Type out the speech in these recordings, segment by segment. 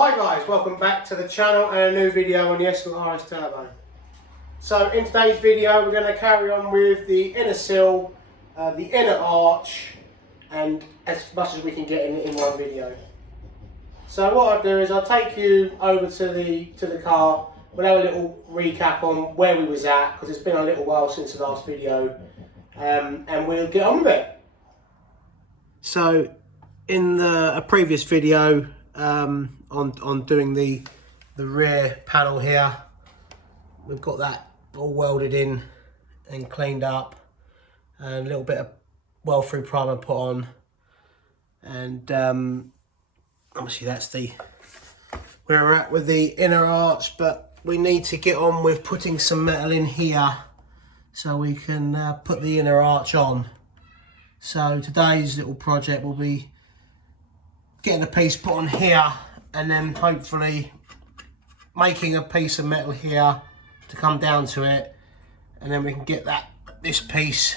Hi guys, welcome back to the channel and a new video on the Escort RS Turbo. So in today's video we're going to carry on with the inner sill, the inner arch, and as much as we can get in one video. So what I'll do is I'll take you over to the car. We'll have a little recap on where we was at, because it's been a little while since the last video, and we'll get on with it. So in a previous video on doing the rear panel here, we've got that all welded in and cleaned up, and a little bit of weld through primer put on, and obviously that's where we're at with the inner arch. But we need to get on with putting some metal in here so we can put the inner arch on. So today's little project will be getting a piece put on here, and then hopefully making a piece of metal here to come down to it, and then we can get this piece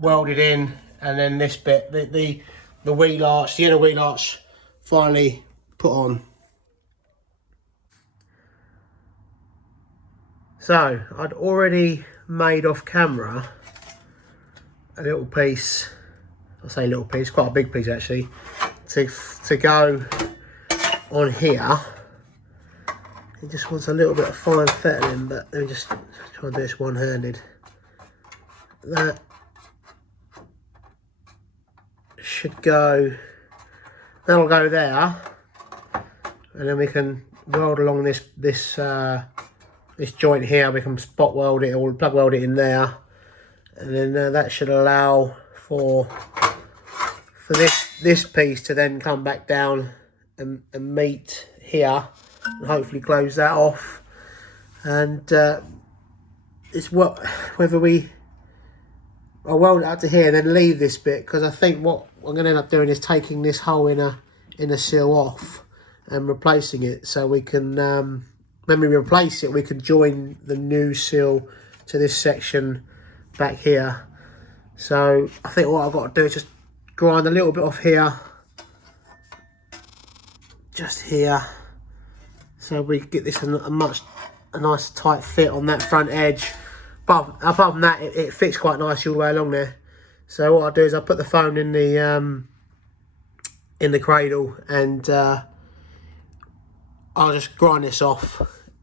welded in, and then this bit, the wheel arch, the inner wheel arch, finally put on. So I'd already made off camera a little piece, I say little piece, quite a big piece actually, to go on here. It just wants a little bit of fine fettling, but let me just try and do this one-handed. That should go, that'll go there, and then we can weld along this joint here. We can spot weld it or plug weld it in there, and then that should allow for this piece to then come back down and meet here, and hopefully close that off. And it's whether I'll weld it up to here and then leave this bit, because I think what I'm going to end up doing is taking this whole inner sill off and replacing it, so we can when we replace it we can join the new sill to this section back here. So I think what I've got to do is just grind a little bit off here, just here, so we can get this a nice tight fit on that front edge. But apart from that, it fits quite nicely all the way along there. So what I'll do is I'll put the phone in the cradle, and I'll just grind this off,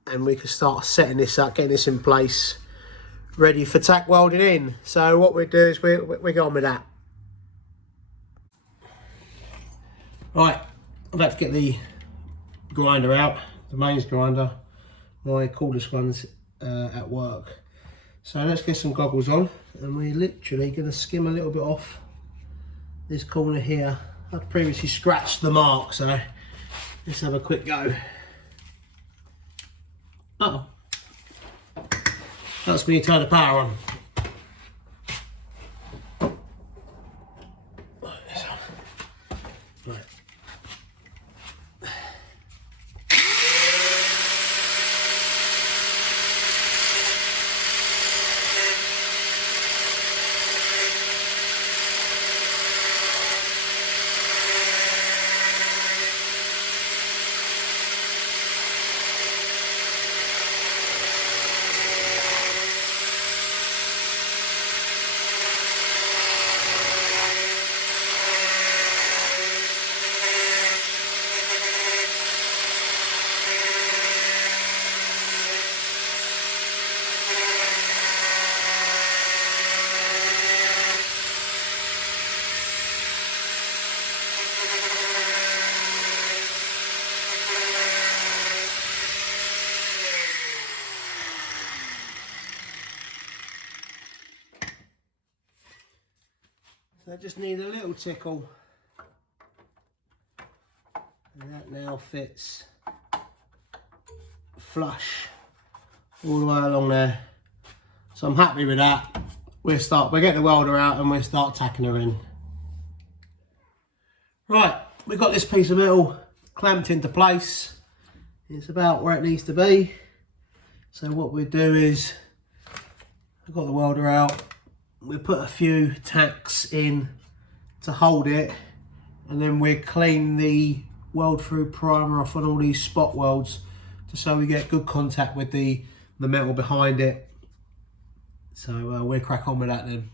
and we can start setting this up, getting this in place, ready for tack welding in. So what we do is we go on with that. Right, I've had to get the grinder out, the mains grinder. My cordless one's at work. So let's get some goggles on, and we're literally going to skim a little bit off this corner here. I've previously scratched the mark, so let's have a quick go. Uh oh, that's when you turn the power on. Right. So I just need a little tickle, and that now fits flush all the way along there. So I'm happy with that. We'll get the welder out and we'll start tacking her in. Right, we've got this piece of metal clamped into place. It's about where it needs to be. So what we do is, I've got the welder out, we put a few tacks in to hold it, and then we clean the weld through primer off on all these spot welds, just so we get good contact with the metal behind it. So we'll crack on with that then.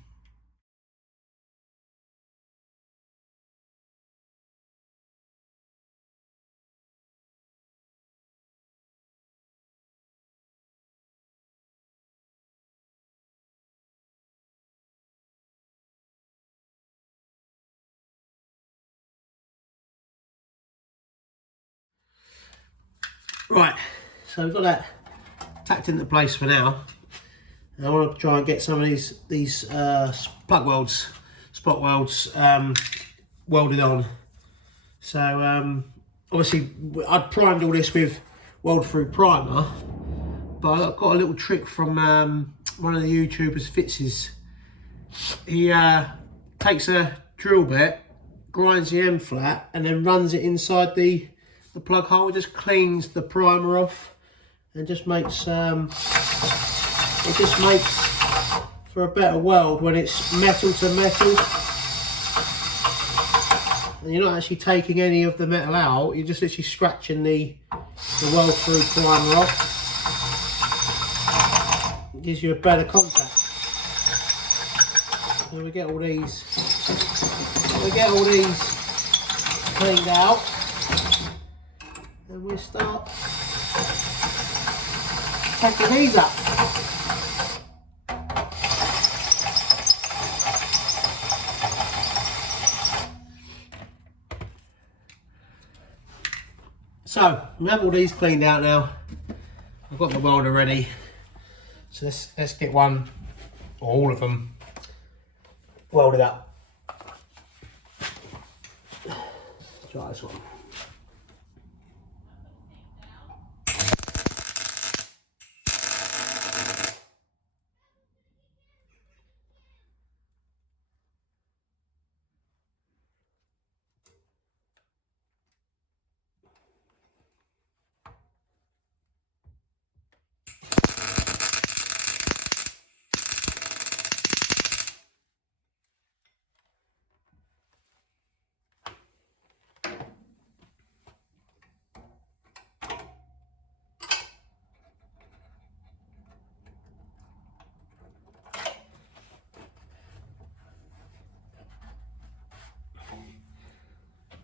Right, so we've got that tacked into place for now. I want to try and get some of these plug welds, spot welds, welded on. So obviously I'd primed all this with weld through primer, but I've got a little trick from one of the YouTubers, Fitz's. He takes a drill bit, grinds the end flat, and then runs it inside the plug hole. It just cleans the primer off and just makes it just makes for a better weld when it's metal to metal, and you're not actually taking any of the metal out. You're just literally scratching the weld through primer off. It gives you a better contact. So we get all these cleaned out, and we start taking these up. So we have all these cleaned out now. I've got the welder ready. So let's get one or all of them welded up. Let's try this one.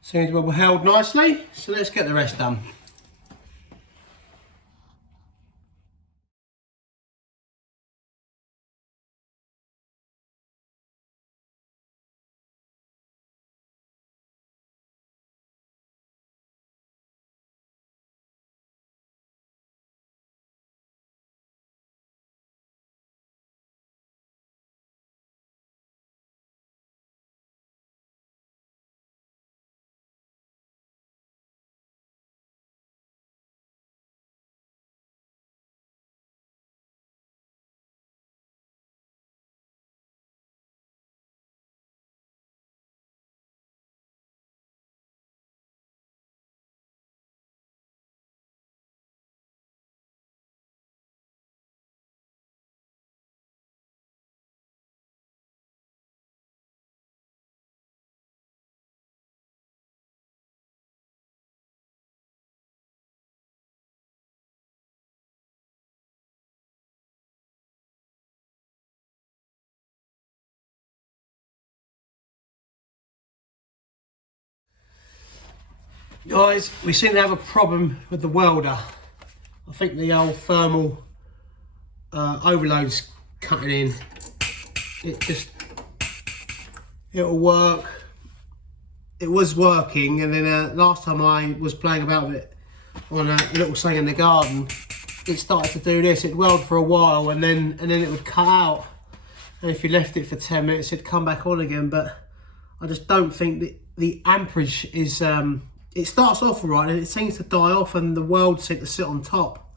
Seems to be held nicely, so let's get the rest done. Guys, we seem to have a problem with the welder. I think the old thermal overload's cutting in. It'll work. It was working, and then last time I was playing about with it on a little thing in the garden, it started to do this. It'd weld for a while, and then it would cut out. And if you left it for 10 minutes, it'd come back on again. But I just don't think that the amperage is. It starts off right, and it seems to die off, and the weld seems to sit on top,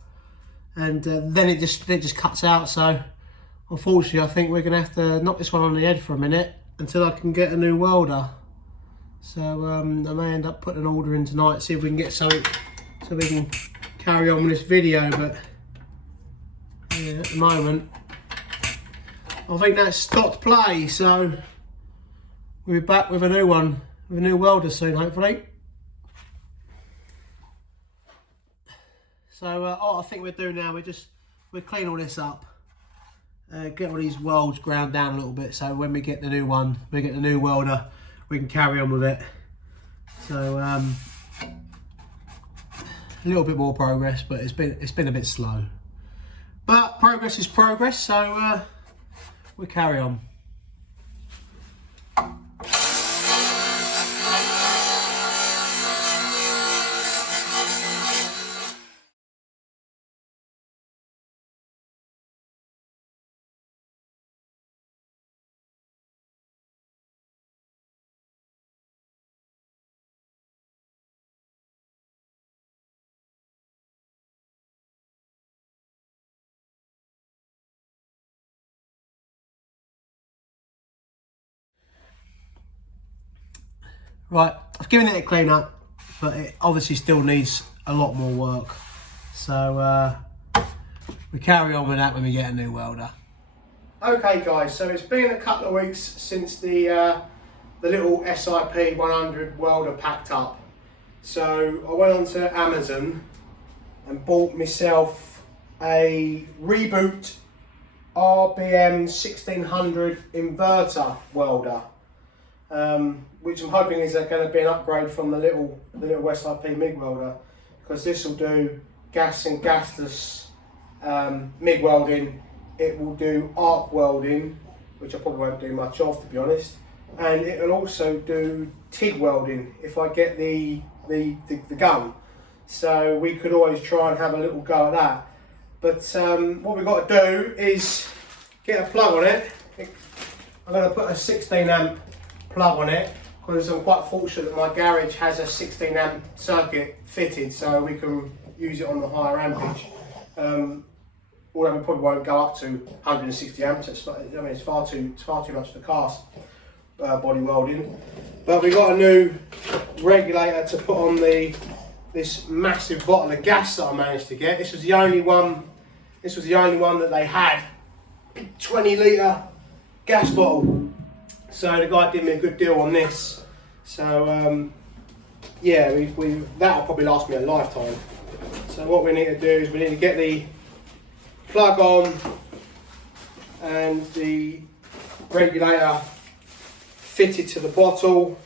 and then it just cuts out. So unfortunately, I think we're gonna have to knock this one on the head for a minute until I can get a new welder. So I may end up putting an order in tonight, see if we can get something so we can carry on with this video. But yeah, at the moment, I think that's stopped play. So we'll be back with a new one, with a new welder soon, hopefully. So what I think we'll do now, we'll clean all this up, get all these welds ground down a little bit, so when we get the new one, we get the new welder, we can carry on with it. So a little bit more progress, but it's been a bit slow. But progress is progress, so we'll carry on. Right, I've given it a clean up, but it obviously still needs a lot more work. So we carry on with that when we get a new welder. Okay guys, so it's been a couple of weeks since the little SIP 100 welder packed up. So I went onto Amazon and bought myself a Reboot RBM 1600 inverter welder. Which I'm hoping is going to be an upgrade from the little SIP MIG welder, because this will do gas and gasless MIG welding. It will do arc welding, which I probably won't do much of, to be honest, and it will also do TIG welding if I get the gun. So we could always try and have a little go at that. But what we've got to do is get a plug on it. I'm going to put a 16 amp plug on it, because I'm quite fortunate that my garage has a 16 amp circuit fitted, so we can use it on the higher ampage. Although we probably won't go up to 160 amps. It's far too much for cast body welding. But we got a new regulator to put on this massive bottle of gas that I managed to get. This was the only one. This was the only one that they had. 20 litre gas bottle. So the guy did me a good deal on this. So yeah, that'll probably last me a lifetime. So what we need to do is we need to get the plug on and the regulator fitted to the bottle,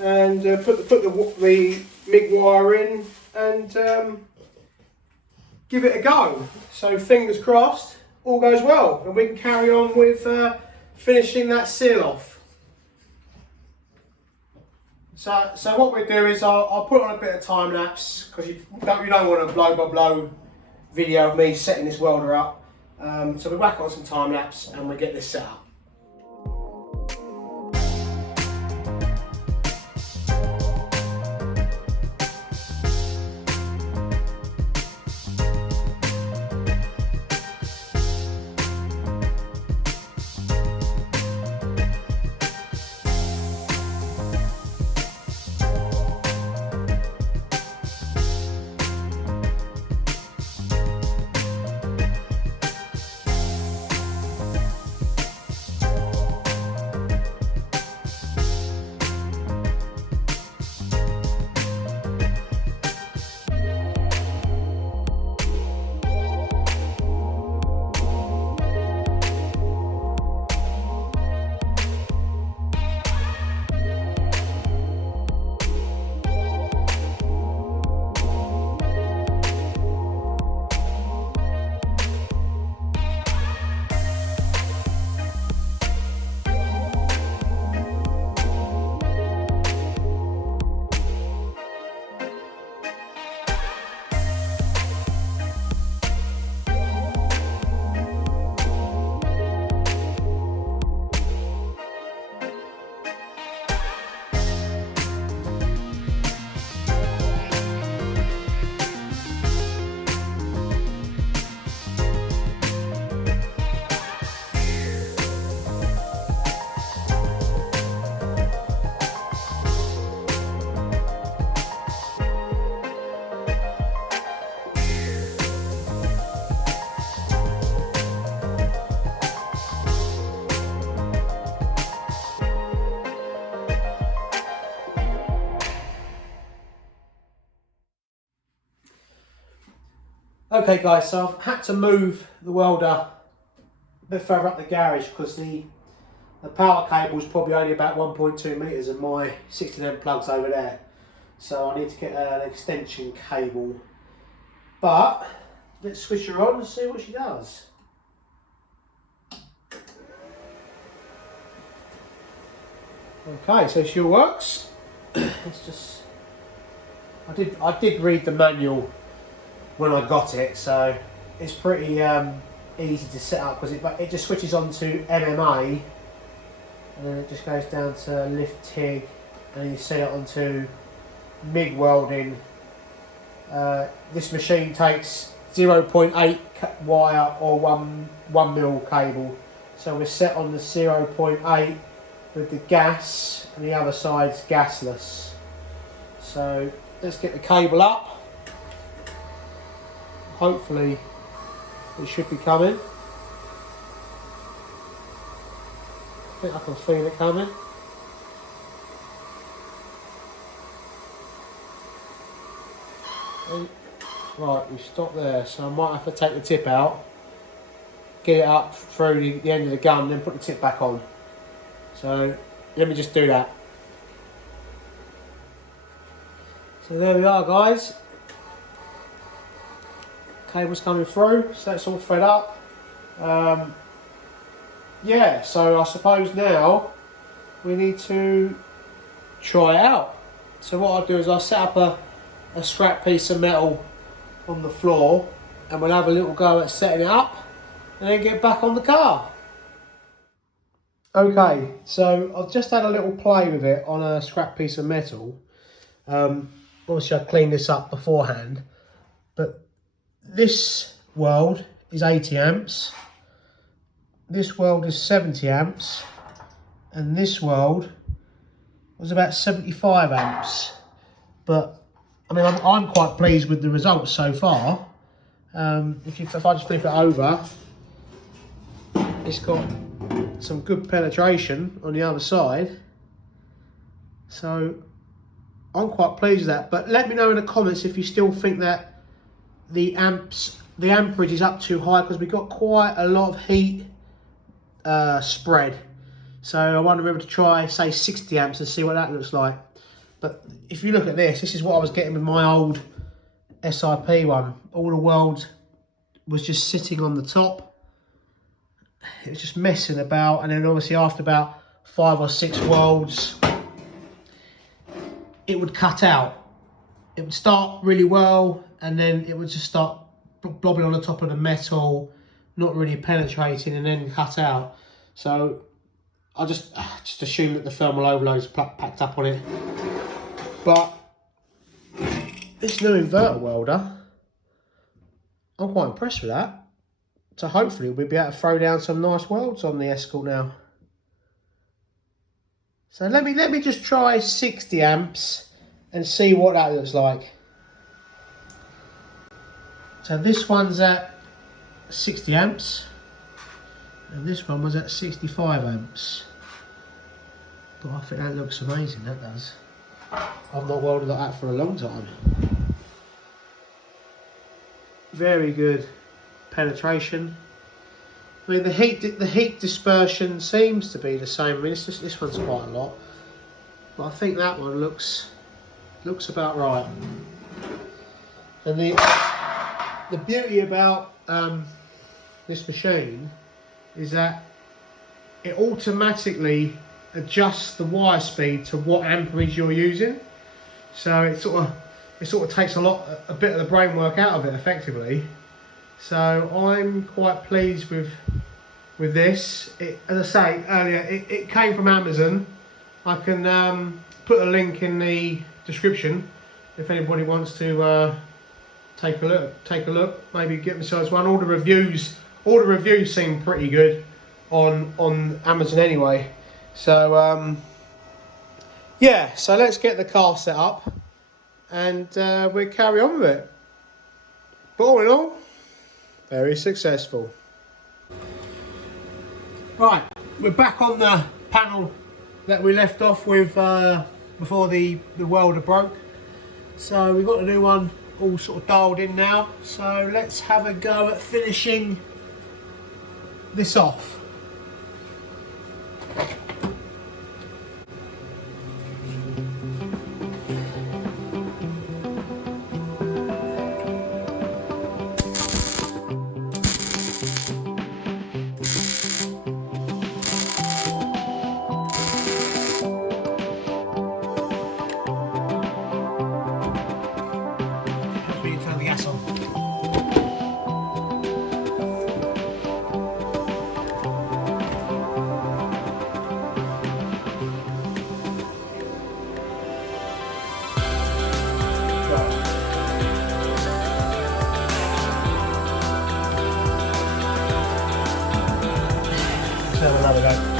and put the MIG wire in and give it a go. So fingers crossed, all goes well, and we can carry on with finishing that seal off. So what we do is I'll put on a bit of time lapse, because you don't want a blow by blow video of me setting this welder up. So we whack on some time lapse and we get this set up. Okay guys, so I've had to move the welder a bit further up the garage because the power cable is probably only about 1.2 metres and my 16 amp plug's over there. So I need to get an extension cable. But let's switch her on and see what she does. Okay, so she works. Let's just. I did read the manual when I got it, so it's pretty easy to set up because it just switches on to MMA, and then it just goes down to lift TIG, and then you set it onto MIG welding. This machine takes 0.8 wire or 1 mil cable, so we're set on the 0.8 with the gas, and the other side's gasless. So let's get the cable up. Hopefully it should be coming. I think I can feel it coming. Right, we stop there, so I might have to take the tip out, get it up through the end of the gun, then put the tip back on. So let me just do that. So there we are guys. Cable's coming through, so that's all fed up. Yeah, so I suppose now we need to try it out. So what I'll do is I'll set up a scrap piece of metal on the floor and we'll have a little go at setting it up and then get back on the car. Okay, so I've just had a little play with it on a scrap piece of metal. Obviously I cleaned this up beforehand, but this weld is 80 amps, this weld is 70 amps, and this weld was about 75 amps. But I mean, I'm quite pleased with the results so far. If I just flip it over, it's got some good penetration on the other side. So I'm quite pleased with that. But let me know in the comments if you still think that the amperage is up too high, because we've got quite a lot of heat spread. So I wonder whether to try, say, 60 amps and see what that looks like. But if you look at this, this is what I was getting with my old SIP one. All the weld was just sitting on the top. It was just messing about, and then obviously after about 5 or 6 welds, it would cut out. It would start really well, and then it would just start blobbing on the top of the metal, not really penetrating, and then cut out. So I just assume that the thermal overload is packed up on it. But this new inverter welder, I'm quite impressed with that. So hopefully we'll be able to throw down some nice welds on the Escort now. So let me just try 60 amps and see what that looks like. So this one's at 60 amps and this one was at 65 amps. But I think that looks amazing, that does. I've not welded like that for a long time. Very good penetration. I mean, the heat dispersion seems to be the same. I mean, it's just, this one's quite a lot, but I think that one looks about right. And the beauty about this machine is that it automatically adjusts the wire speed to what amperage you're using. So it sort of takes a bit of the brain work out of it effectively. So I'm quite pleased with this. As I say earlier, it came from Amazon. I can put a link in the description if anybody wants to take a look, maybe get themselves one. All the reviews seem pretty good on Amazon anyway. So yeah, so let's get the car set up and we'll carry on with it. But all in all, very successful. Right, we're back on the panel that we left off with before the welder broke. So we've got a new one all sort of dialed in now. So let's have a go at finishing this off. Turn the gas on. Let's have another go.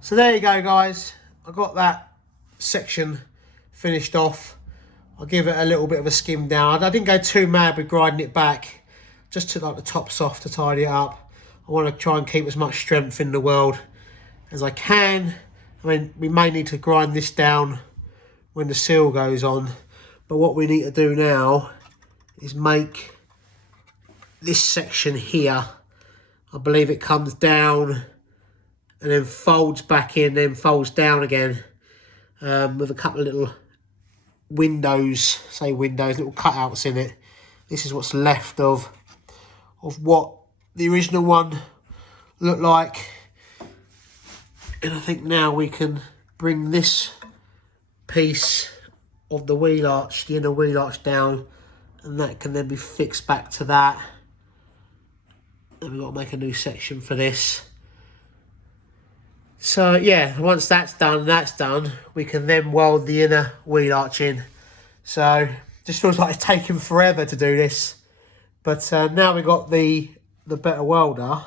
So there you go, guys. I got that section finished off. I'll give it a little bit of a skim down. I didn't go too mad with grinding it back. Just took like the tops off to tidy it up. I want to try and keep as much strength in the weld as I can. I mean, we may need to grind this down when the seal goes on. But what we need to do now is make this section here. I believe it comes down and then folds back in, then folds down again, with a couple of little windows, little cutouts in it. This is what's left of what the original one looked like. And I think now we can bring this piece of the wheel arch, the inner wheel arch down, and that can then be fixed back to that. Then we've got to make a new section for this. So yeah, once that's done, we can then weld the inner wheel arch in. So just feels like it's taken forever to do this, but now we've got the better welder.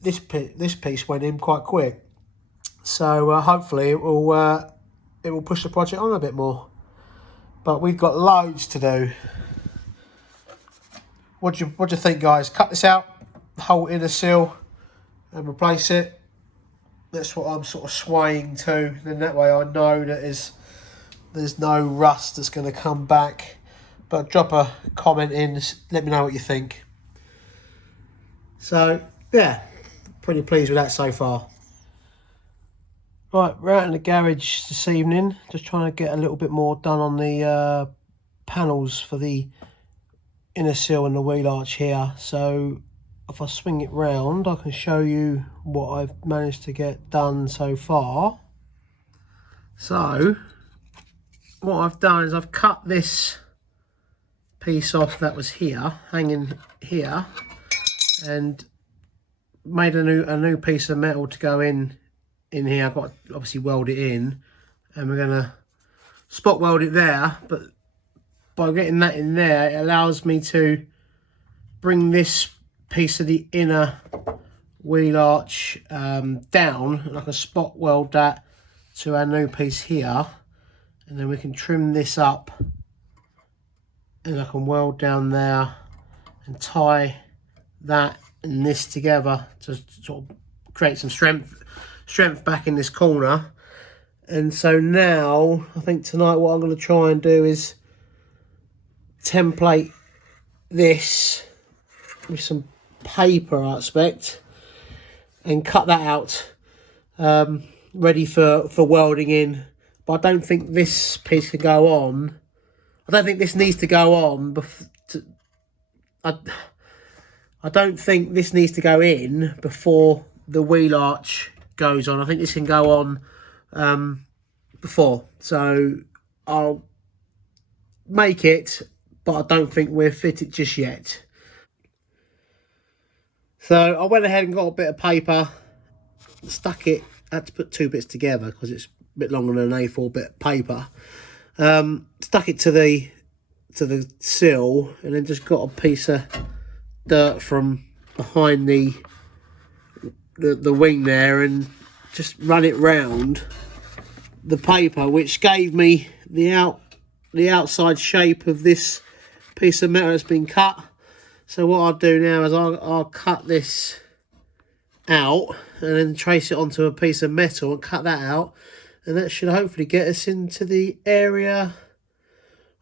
This piece went in quite quick, so hopefully it will push the project on a bit more. But we've got loads to do. What do you think, guys? Cut this out, the whole inner sill, and replace it. That's what I'm sort of swaying to. Then that way I know that there's no rust that's going to come back. But drop a comment in, let me know what you think. So yeah, pretty pleased with that so far. Right, we're out in the garage this evening, just trying to get a little bit more done on the panels for the inner sill and the wheel arch here. So if I swing it round, I can show you what I've managed to get done so far. So what I've done is I've cut this piece off that was here, hanging here, and made a new piece of metal to go in here. I've got to obviously weld it in, and we're gonna spot weld it there. But by getting that in there, it allows me to bring this piece of the inner wheel arch down, and I can spot weld that to our new piece here, and then we can trim this up, and I can weld down there and tie that and this together to sort of create some strength back in this corner. And so now I think tonight what I'm going to try and do is template this with some paper, I expect, and cut that out ready for welding in. But I don't think this piece can go on. I don't think this needs to go on. I don't think this needs to go in before the wheel arch goes on. I think this can go on before. So I'll make it, but I don't think we'll fit it just yet. So I went ahead and got a bit of paper, stuck it. I had to put two bits together because it's a bit longer than an A4 bit of paper. Stuck it to the sill, and then just got a piece of dirt from behind the wing there, and just run it round the paper, which gave me the outside shape of this piece of metal that's been cut. So what I'll do now is I'll cut this out and then trace it onto a piece of metal and cut that out, and that should hopefully get us into the area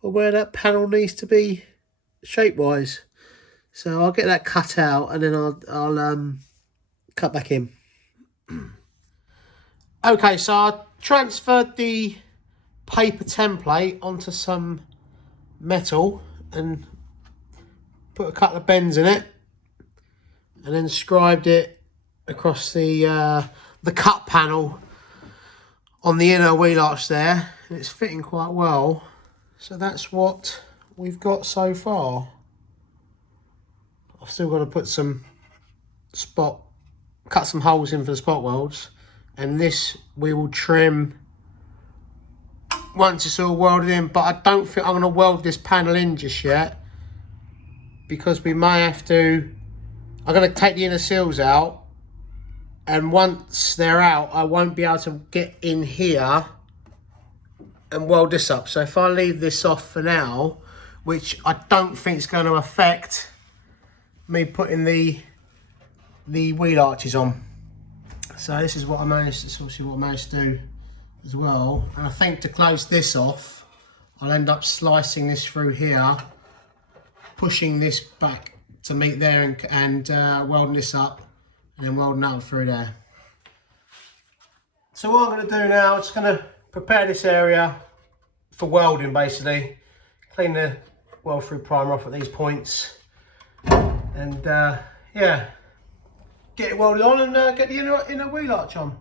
of where that panel needs to be shape wise. So I'll get that cut out, and then I'll cut back in. Okay, so I transferred the paper template onto some metal and put a couple of bends in it, and then scribed it across the cut panel on the inner wheel arch there, and it's fitting quite well. So that's what we've got so far. I've still got to put cut some holes in for the spot welds, and this we will trim once it's all welded in. But I don't think I'm going to weld this panel in just yet, because we may have to. I'm going to take the inner seals out, and once they're out, I won't be able to get in here and weld this up. So if I leave this off for now, which I don't think is going to affect me putting the wheel arches on. So this is what I managed. This is obviously what I managed to do as well. And I think to close this off, I'll end up slicing this through here, pushing this back to meet there, and welding this up, and then welding that through there. So what I'm going to do now, I'm just going to prepare this area for welding, basically. Clean the weld through primer off at these points, and yeah, get it welded on and get the inner wheel arch on.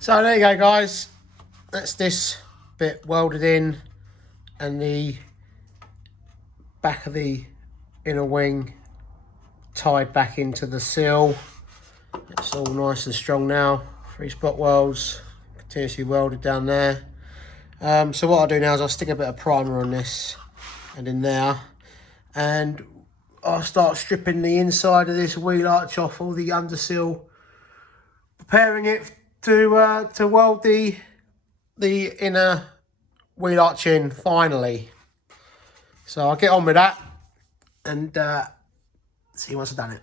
So there you go, guys. That's this bit welded in, and the back of the inner wing tied back into the sill. It's all nice and strong now. 3 spot welds, continuously welded down there. So what I'll do now is I'll stick a bit of primer on this and in there, and I'll start stripping the inside of this wheel arch off, all the undersill, preparing it to weld the inner wheel arch in finally. So I'll get on with that and see once I've done it.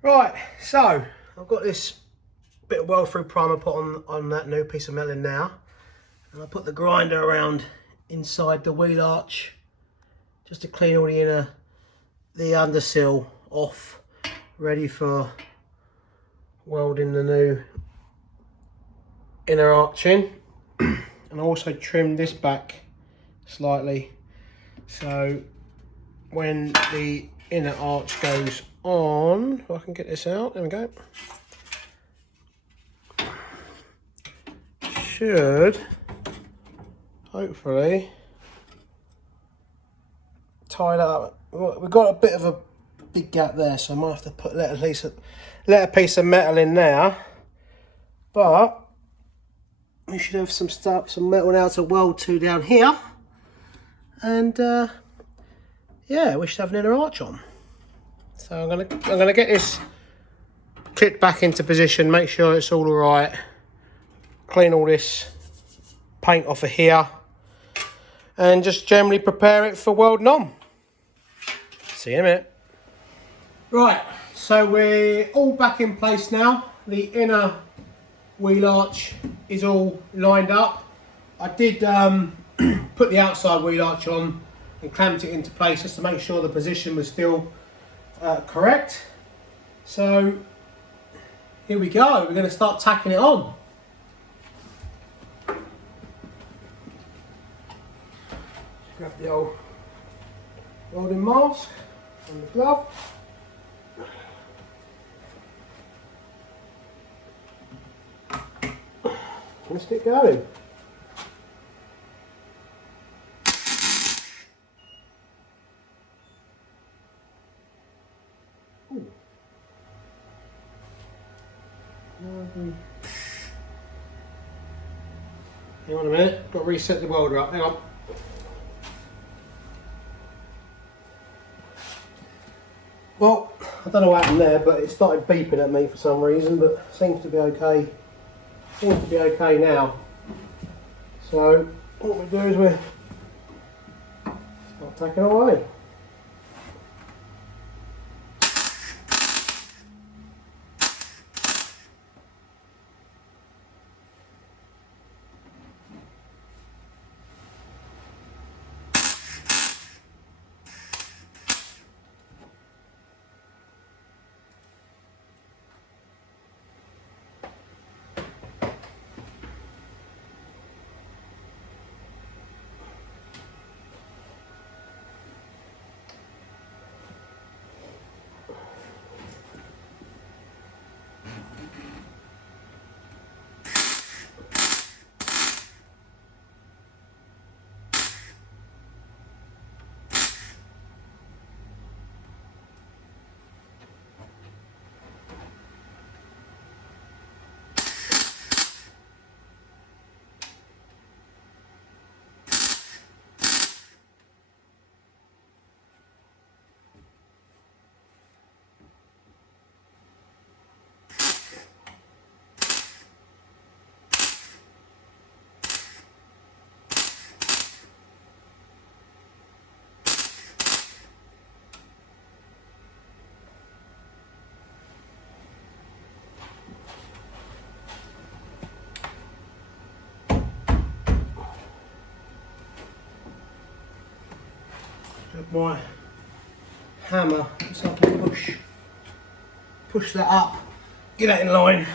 Right, so I've got this bit of weld through primer put on that new piece of metal in now, and I'll put the grinder around inside the wheel arch just to clean all the undersill off, ready for welding the new inner arch in. And I also trimmed this back slightly, so when the inner arch goes on, if I can get this out, there we go, should hopefully tie that up. We've got a bit of a big gap there, so I might have to let a piece of metal in there, but we should have some metal now to weld to down here, and yeah, we should have an inner arch on. So I'm gonna get this clipped back into position, make sure it's all right, clean all this paint off of here, and just generally prepare it for welding on. See you in a minute. Right, so we're all back in place now. The inner wheel arch is all lined up. I did put the outside wheel arch on and clamped it into place just to make sure the position was still correct. So here we go, we're going to start tacking it on. Just grab the old welding mask and the glove. Let's get going. Ooh. Hang on a minute, got to reset the welder up, hang on. Well, I don't know what happened there, but it started beeping at me for some reason, but seems to be okay. Seems to be okay now. So what we do is we start tacking away. my hammer so I can push that up, get that in line.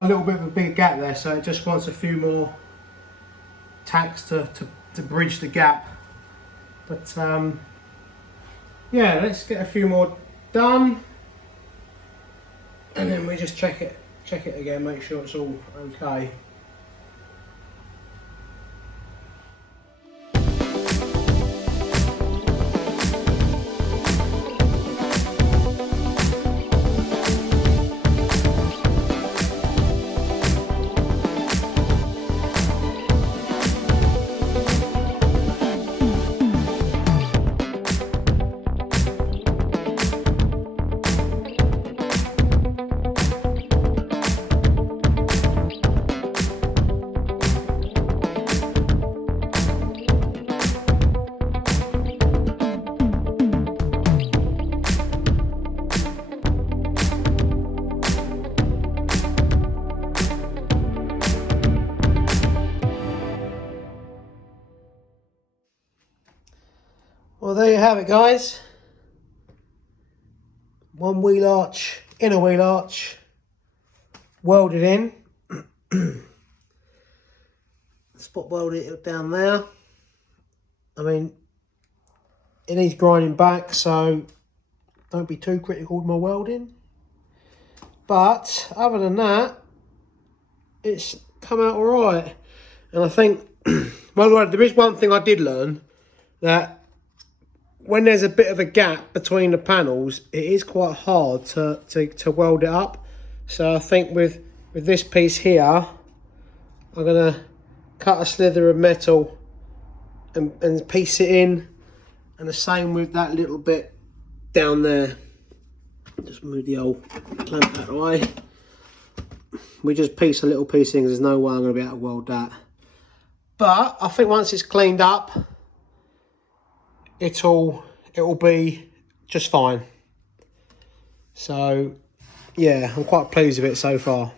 A little bit of a big gap there, so it just wants a few more tacks to bridge the gap. But yeah, let's get a few more done, and then we just check it again, make sure it's all okay. Well, there you have it, guys. One wheel arch, inner wheel arch, welded in. Spot welded it down there. I mean, it needs grinding back, so don't be too critical with my welding. But other than that, it's come out all right. And I think, well, there is one thing I did learn, that when there's a bit of a gap between the panels, it is quite hard to weld it up. So I think with this piece here, I'm going to cut a slither of metal and piece it in. And the same with that little bit down there. Just move the old clamp out of the way. We just piece a little piece in because there's no way I'm going to be able to weld that. But I think once it's cleaned up, it'll be just fine. So yeah, I'm quite pleased with it so far.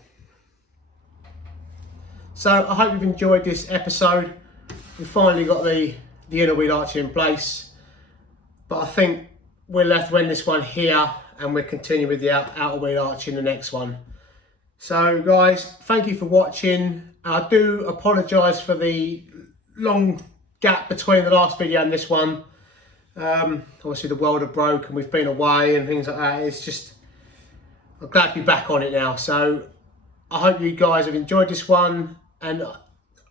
So I hope you've enjoyed this episode. We finally got the inner wheel arch in place, but I think we're left with this one here, and we'll continue with the outer wheel arch in the next one. So guys, thank you for watching. I do apologise for the long gap between the last video and this one. Obviously the welder broke and we've been away and things like that. It's just, I'm glad to be back on it now. So I hope you guys have enjoyed this one, and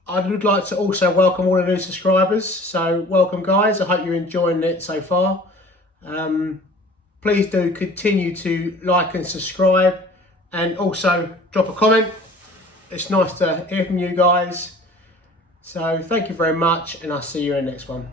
I would like to also welcome all the new subscribers. So welcome guys, I hope you're enjoying it so far. Please do continue to like and subscribe, and also drop a comment. It's nice to hear from you guys. So thank you very much, and I'll see you in the next one.